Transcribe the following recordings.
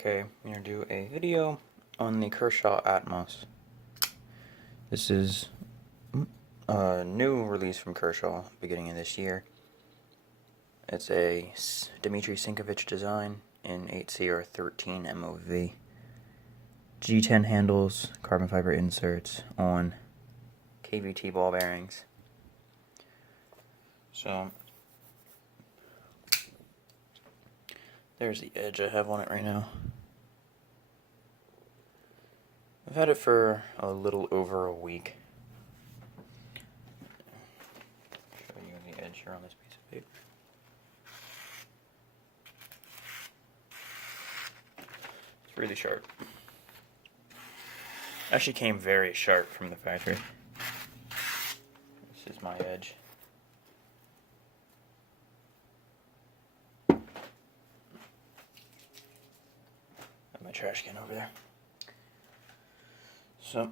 Okay, I'm going to do a video on the Kershaw Atmos. This is a new release from Kershaw, beginning of this year. It's a Dmitry Sinkovich design in 8CR13 MOV. G10 handles, carbon fiber inserts on KVT ball bearings. So, there's the edge I have on it right now. I've had it for a little over a week. Show you the edge here on this piece of paper. It's really sharp. Actually came very sharp from the factory. This is my edge. Got my trash can over there. So,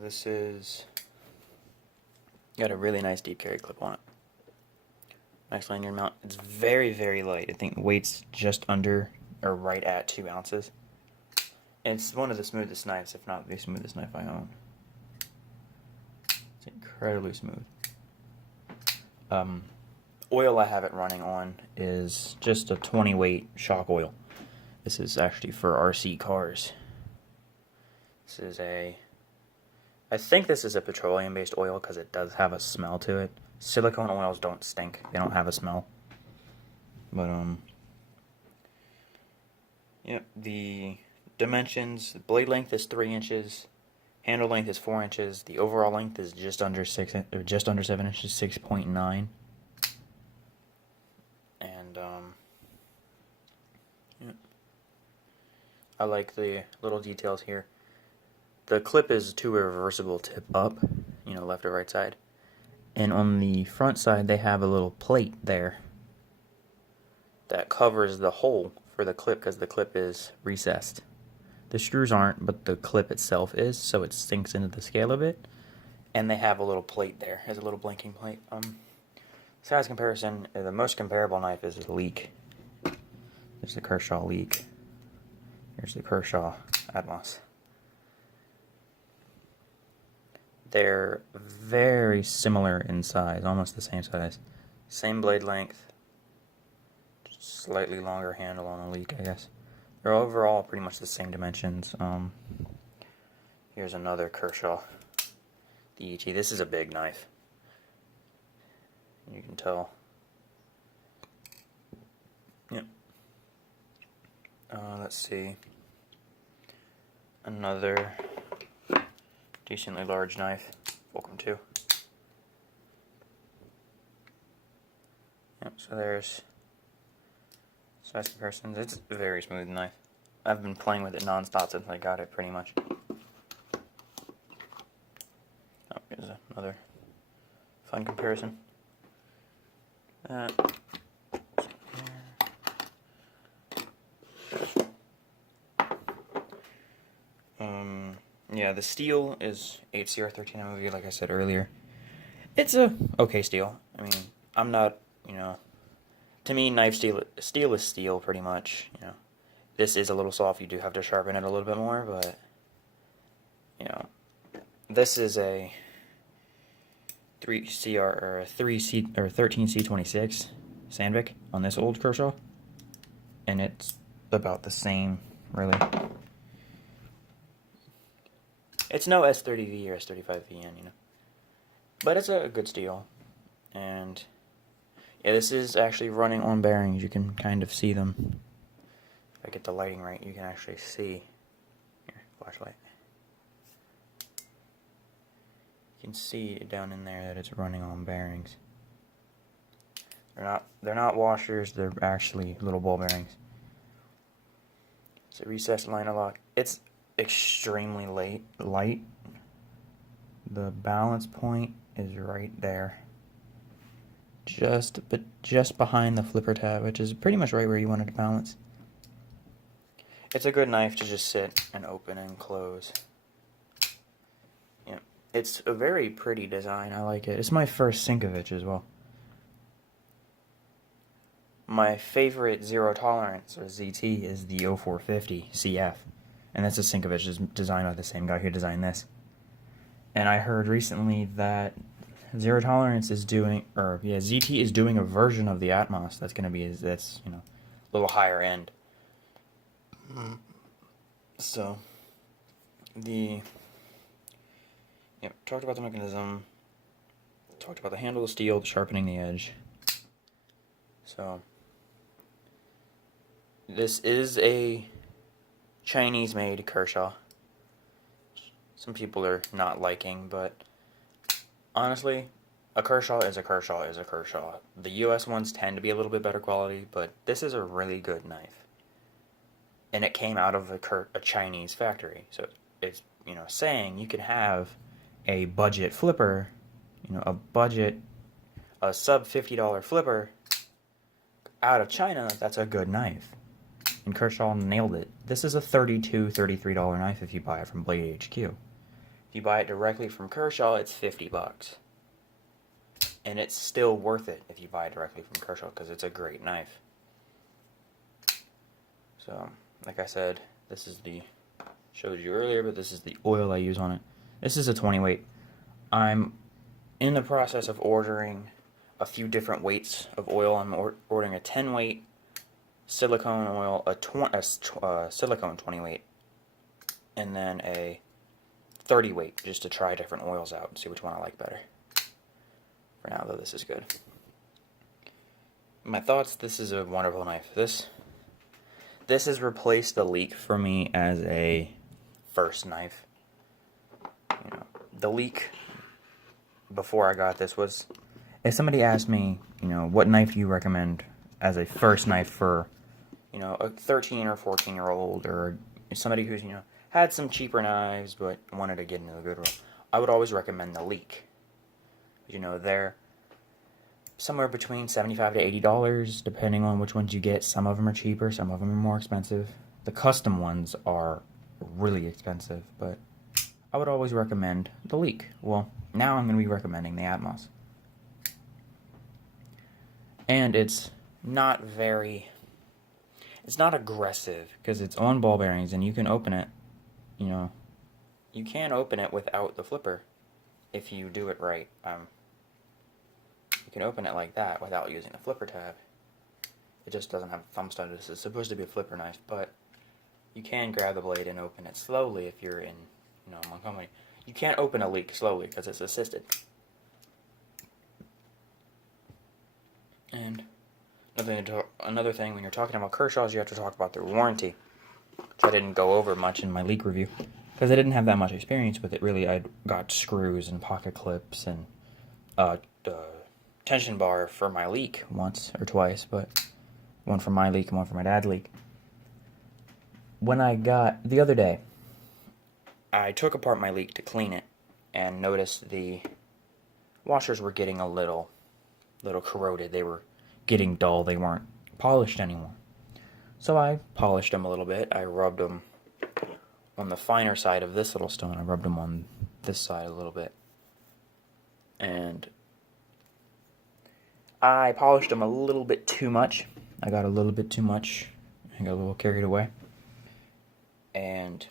this is got a really nice deep carry clip on it. Nice lanyard mount. It's very, very light. I think the weight's just under or right at 2 ounces. It's one of the smoothest knives, if not the smoothest knife I own. It's incredibly smooth. Oil I have it running on is just a 20 weight shock oil. This is actually for RC cars. This is I think this is a petroleum-based oil because it does have a smell to it. Silicone oils don't stink. They don't have a smell. But, yep, the dimensions, the blade length is 3 inches, handle length is 4 inches, the overall length is just under 7 inches, 6.9. And, yeah. I like the little details here. The clip is to a reversible tip up, left or right side. And on the front side, they have a little plate there that covers the hole for the clip because the clip is recessed. The screws aren't, but the clip itself is, so it sinks into the scale a bit. And they have a little plate there. There's a little blinking plate. Size comparison, the most comparable knife is the Leek. There's the Kershaw Leek. Here's the Kershaw Atmos. They're very similar in size, almost the same size. Same blade length, just slightly longer handle on the Leek, I guess. They're overall pretty much the same dimensions. Here's another Kershaw, the ET. This is a big knife. You can tell. Yep. Let's see. Another decently large knife, Fulcrum 2. Yep, so there's size comparisons. It's a very smooth knife. I've been playing with it non-stop since I got it, pretty much. Oh, here's another fun comparison. Yeah, the steel is 8CR13 MOV, like I said earlier. It's a okay steel. I mean, I'm not, to me, knife steel is steel, pretty much. This is a little soft. You do have to sharpen it a little bit more, but, this is a 13C26 Sandvik on this old Kershaw, and it's about the same, really. It's no S30V or S35VN, but it's a good steel. And yeah, this is actually running on bearings. You can kind of see them. If I get the lighting right, you can actually see. Here, flashlight. You can see down in there that it's running on bearings. They're not washers. They're actually little ball bearings. It's a recessed liner lock. It's extremely light. The balance point is right there, just behind the flipper tab, which is pretty much right where you want it to balance. It's a good knife to just sit and open and close. Yeah, it's a very pretty design. I like it. It's my first Sinkovich as well. my favorite zero tolerance, or ZT, is the 0450 CF. And that's a Sinkovich designed by the same guy who designed this. And I heard recently that Zero Tolerance is doing, ZT is doing a version of the Atmos that's going to be, that's, a little higher end. So, talked about the mechanism, talked about the handle of steel, sharpening the edge. So, this is a Chinese-made Kershaw. Some people are not liking, but honestly, a Kershaw is a Kershaw is a Kershaw. The US ones tend to be a little bit better quality, but this is a really good knife. And it came out of a Chinese factory. So it's, saying you could have a budget flipper, a sub $50 flipper out of China, that's a good knife. And Kershaw nailed it. This is a $32, $33 knife if you buy it from Blade HQ. If you buy it directly from Kershaw, it's $50. And it's still worth it if you buy it directly from Kershaw because it's a great knife. So, like I said, this is showed you earlier, but this is the oil I use on it. This is a 20 weight. I'm in the process of ordering a few different weights of oil. I'm ordering a 10 weight silicone oil, a silicone 20 weight, and then a 30 weight, just to try different oils out and see which one I like better. For now, though, this is good. My thoughts, this is a wonderful knife. This has replaced the Leek for me as a first knife. The Leek, before I got this, was, if somebody asked me, what knife do you recommend as a first knife for, a 13 or 14-year-old, or somebody who's, had some cheaper knives but wanted to get into the good one, I would always recommend the Leek. They're somewhere between $75 to $80, depending on which ones you get. Some of them are cheaper, some of them are more expensive. The custom ones are really expensive, but I would always recommend the Leek. Well, now I'm going to be recommending the Atmos. And it's not aggressive, because it's on ball bearings, and you can open it, you can open it without the flipper, if you do it right. You can open it like that without using the flipper tab. It just doesn't have a thumb stud. This is supposed to be a flipper knife, but you can grab the blade and open it slowly if you're in, Montgomery. You can't open a Leek slowly because it's assisted. And another thing, when you're talking about Kershaws, you have to talk about their warranty, which I didn't go over much in my Leek review, because I didn't have that much experience with it, really. I got screws and pocket clips and tension bar for my Leek once or twice, but one for my Leek and one for my dad's Leek. When I got, the other day, I took apart my Leek to clean it and noticed the washers were getting a little corroded. They were getting dull. They weren't polished anymore. So I polished them a little bit. I rubbed them on the finer side of this little stone. I rubbed them on this side a little bit. And I polished them a little bit too much. I got a little bit too much. I got a little carried away. And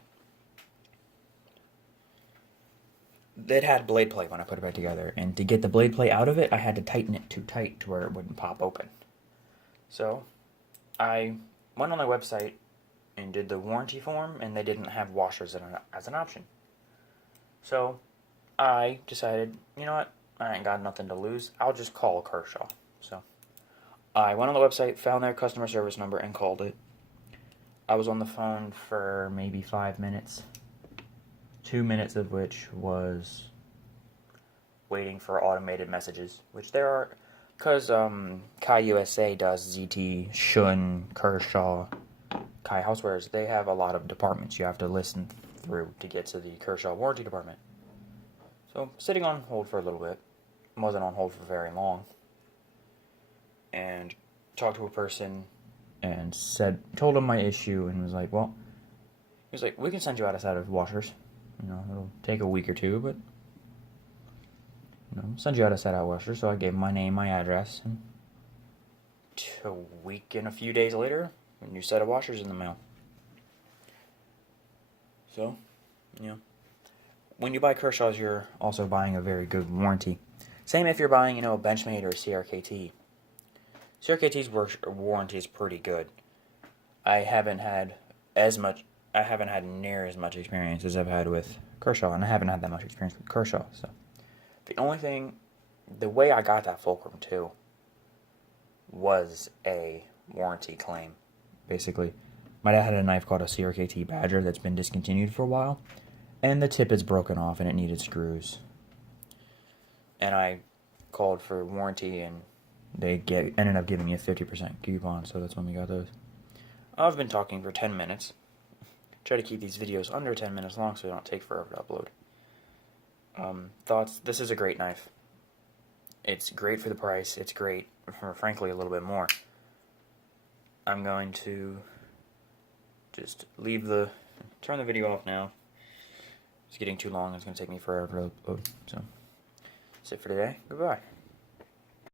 it had blade play when I put it back together. And to get the blade play out of it, I had to tighten it too tight to where it wouldn't pop open. So I went on their website and did the warranty form, and they didn't have washers as an option. So I decided, you know what, I ain't got nothing to lose. I'll just call Kershaw. So I went on the website, found their customer service number, and called it. I was on the phone for maybe 5 minutes. 2 minutes of which was waiting for automated messages, which there are, because Kai USA does ZT, Shun, Kershaw, Kai Housewares. They have a lot of departments you have to listen through to get to the Kershaw warranty department. So, sitting on hold for a little bit, wasn't on hold for very long, and talked to a person and told him my issue, and was like, well, he was like, we can send you out a set of washers. It'll take a week or two, but, send you out a set of washers. So I gave him my name, my address, and a week and a few days later, a new set of washers in the mail. So, when you buy Kershaw's, you're also buying a very good warranty. Same if you're buying, a Benchmade or CRKT. CRKT's warranty is pretty good. I haven't had near as much experience as I've had with Kershaw, and I haven't had that much experience with Kershaw. So, the way I got that fulcrum too was a warranty claim. Basically, my dad had a knife called a CRKT Badger that's been discontinued for a while, and the tip is broken off and it needed screws. And I called for warranty, and they ended up giving me a 50% coupon, so that's when we got those. I've been talking for 10 minutes. Try to keep these videos under 10 minutes long so they don't take forever to upload. Thoughts? This is a great knife. It's great for the price. It's great for, frankly, a little bit more. I'm going to just turn the video off now. It's getting too long. It's going to take me forever to upload. So, that's it for today. Goodbye.